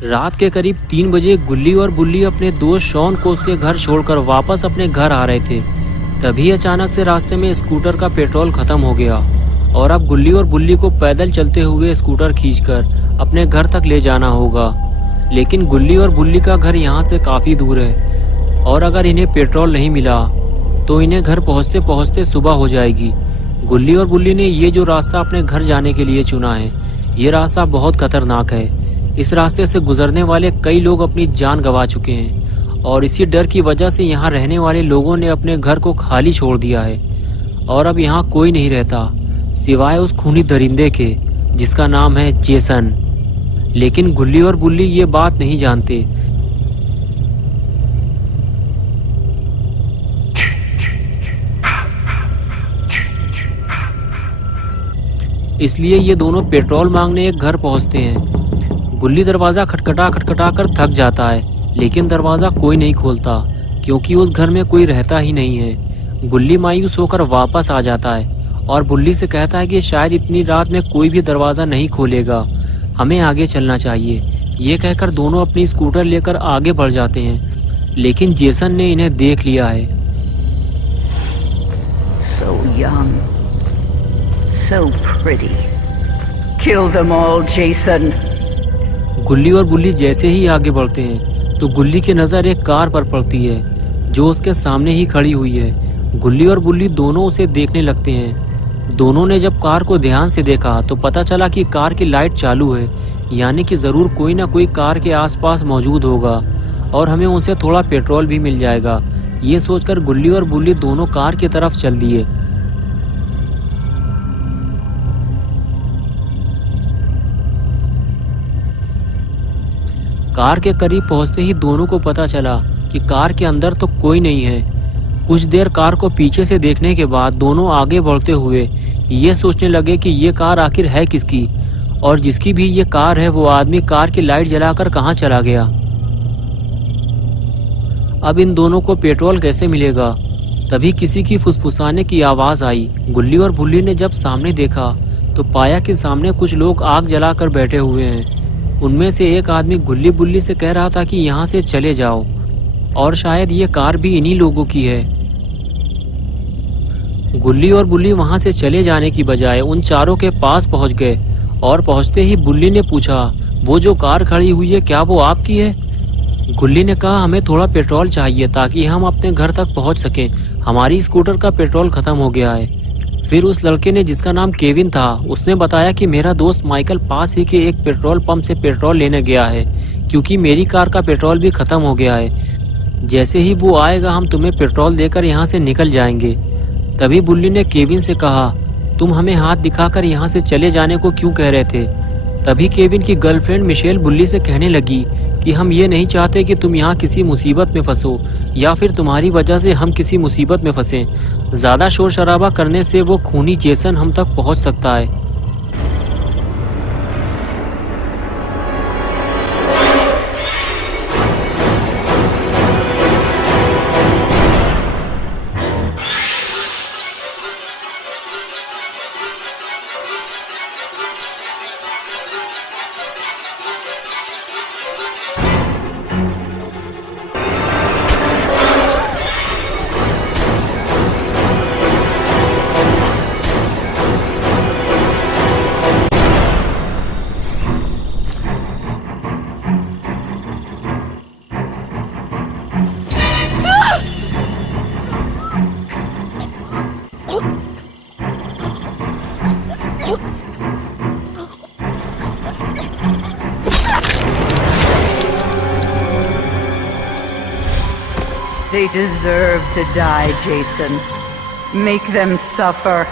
रात के करीब 3 बजे गुल्ली और बुल्ली अपने दोस्त शॉन को उसके घर छोड़कर वापस अपने घर आ रहे थे। तभी अचानक से रास्ते में स्कूटर का पेट्रोल खत्म हो गया और अब गुल्ली और बुल्ली को पैदल चलते हुए स्कूटर खींचकर अपने घर तक ले जाना होगा। लेकिन गुल्ली और बुल्ली का घर यहाँ से काफी दूर है और अगर इन्हें पेट्रोल नहीं मिला तो इन्हें घर पहुँचते पहुँचते सुबह हो जाएगी। गुल्ली और बुल्ली ने ये जो रास्ता अपने घर जाने के लिए चुना है, ये रास्ता बहुत खतरनाक है। इस रास्ते से गुजरने वाले कई लोग अपनी जान गंवा चुके हैं और इसी डर की वजह से यहाँ रहने वाले लोगों ने अपने घर को खाली छोड़ दिया है और अब यहाँ कोई नहीं रहता सिवाय उस खूनी दरिंदे के जिसका नाम है जेसन। लेकिन गुल्ली और बुल्ली ये बात नहीं जानते। इसलिए ये दोनों पेट्रोल मांगने एक घर पहुंचते हैं। गुल्ली दरवाजा खटखटा खटखटा कर थक जाता है, लेकिन दरवाजा कोई नहीं खोलता क्योंकि उस घर में कोई रहता ही नहीं है। गुल्ली मायूस होकर वापस आ जाता है और बुल्ली से कहता है कि शायद इतनी रात में कोई भी दरवाजा नहीं खोलेगा, हमें आगे चलना चाहिए। ये कहकर दोनों अपनी स्कूटर लेकर आगे बढ़ जाते हैं, लेकिन जेसन ने इन्हें देख लिया है। So young, so pretty. Kill them all, Jason. गुल्ली और बुल्ली जैसे ही आगे बढ़ते हैं तो गुल्ली की नज़र एक कार पर पड़ती है जो उसके सामने ही खड़ी हुई है। गुल्ली और बुल्ली दोनों उसे देखने लगते हैं। दोनों ने जब कार को ध्यान से देखा तो पता चला कि कार की लाइट चालू है, यानी कि ज़रूर कोई ना कोई कार के आसपास मौजूद होगा और हमें उनसे थोड़ा पेट्रोल भी मिल जाएगा। ये सोचकर गुल्ली और बुल्ली दोनों कार की तरफ चल दिए। कार के करीब पहुंचते ही दोनों को पता चला कि कार के अंदर तो कोई नहीं है। कुछ देर कार को पीछे से देखने के बाद दोनों आगे बढ़ते हुए ये सोचने लगे कि ये कार आखिर है किसकी और जिसकी भी ये कार है वो आदमी कार की लाइट जलाकर कहाँ चला गया। अब इन दोनों को पेट्रोल कैसे मिलेगा। तभी किसी की फुसफुसाने की आवाज़ आई। गुल्ली और बुल्ली ने जब सामने देखा तो पाया कि सामने कुछ लोग आग जलाकर बैठे हुए हैं। उनमें से एक आदमी गुल्ली बुल्ली से कह रहा था कि यहाँ से चले जाओ और शायद ये कार भी इन्हीं लोगों की है। गुल्ली और बुल्ली वहाँ से चले जाने की बजाय उन चारों के पास पहुँच गए और पहुँचते ही बुल्ली ने पूछा, वो जो कार खड़ी हुई है क्या वो आपकी है? गुल्ली ने कहा, हमें थोड़ा पेट्रोल चाहिए ताकि हम अपने घर तक पहुँच सकें, हमारी स्कूटर का पेट्रोल खत्म हो गया है। फिर उस लड़के ने, जिसका नाम केविन था, उसने बताया कि मेरा दोस्त माइकल पास ही के एक पेट्रोल पंप से पेट्रोल लेने गया है क्योंकि मेरी कार का पेट्रोल भी खत्म हो गया है। जैसे ही वो आएगा हम तुम्हें पेट्रोल देकर यहाँ से निकल जाएंगे। तभी बुल्ली ने केविन से कहा, तुम हमें हाथ दिखाकर यहाँ से चले जाने को क्यों कह रहे थे? तभी केविन की गर्लफ्रेंड मिशेल बुल्ली से कहने लगी कि हम ये नहीं चाहते कि तुम यहाँ किसी मुसीबत में फंसो या फिर तुम्हारी वजह से हम किसी मुसीबत में फंसें। ज़्यादा शोर शराबा करने से वो खूनी जेसन हम तक पहुँच सकता है। They deserve to die, Jason. Make them suffer.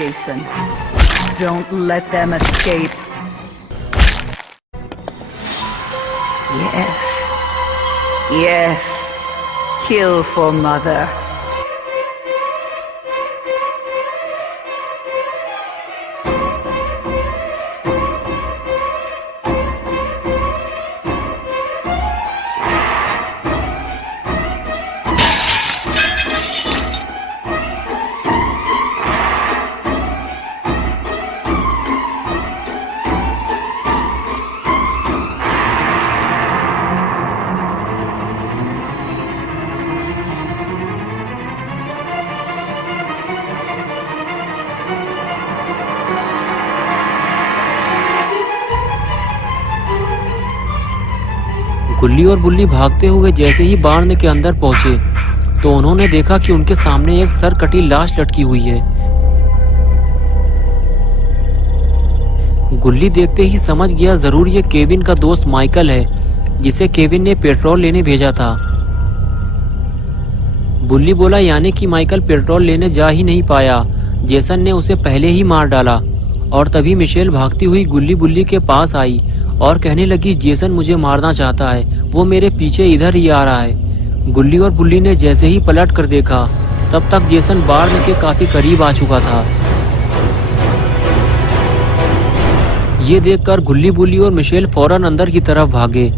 Jason. Don't let them escape. Yes. Yes. Kill for Mother. गुल्ली और बुल्ली भागते हुए जैसे ही बार्ण के अंदर पहुंचे तो उन्होंने देखा कि उनके सामने एक सर कटी लाश लटकी हुई है। गुल्ली देखते ही समझ गया जरूर ये केविन का दोस्त माइकल है जिसे केविन ने पेट्रोल लेने भेजा था। बुल्ली बोला यानी कि माइकल पेट्रोल लेने जा ही नहीं पाया, जेसन ने उसे पहले ही मार डाला। और तभी मिशेल भागती हुई गुल्ली बुल्ली के पास आई और कहने लगी जेसन मुझे मारना चाहता है, वो मेरे पीछे इधर ही आ रहा है। गुल्ली और बुल्ली ने जैसे ही पलट कर देखा तब तक जेसन बार्ण के काफी करीब आ चुका था। ये देखकर गुल्ली बुल्ली और मिशेल फौरन अंदर की तरफ भागे।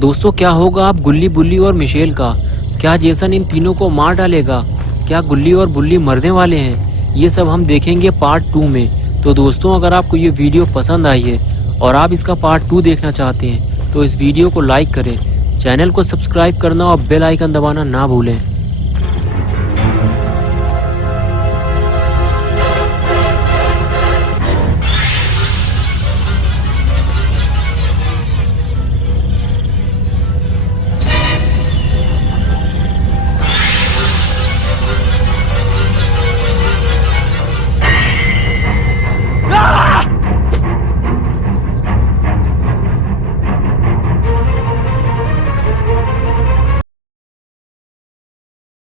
दोस्तों क्या होगा अब गुल्ली बुल्ली और मिशेल का? क्या जेसन इन तीनों को मार डालेगा? क्या गुल्ली और बुल्ली मरने वाले हैं? ये सब हम देखेंगे पार्ट 2 में। तो दोस्तों अगर आपको ये वीडियो पसंद आई है और आप इसका पार्ट 2 देखना चाहते हैं तो इस वीडियो को लाइक करें, चैनल को सब्सक्राइब करना और बेल आइकन दबाना ना भूलें।